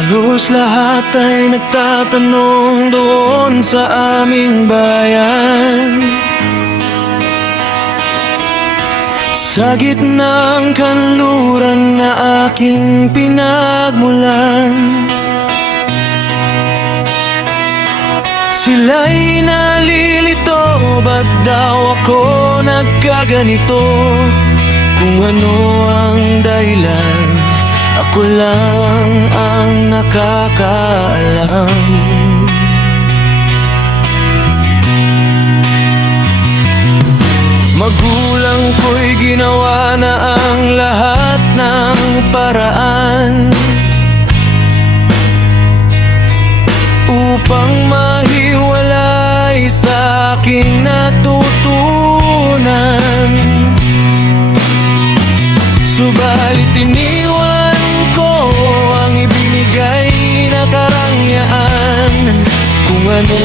Halos lahat ay nagtatanong doon sa aming bayan. Sa gitnang kanluran na aking pinagmulan, sila'y nalilito, ba't daw ako nagkaganito? Kung ano ang dahilan, ako lang ang nakakaalam. Magulang ko'y ginawa na ang lahat ng paraan upang mahiwalay sa aking natutunan. Subalit iniwan ko ang ibinigay na karangyaan. Kung ano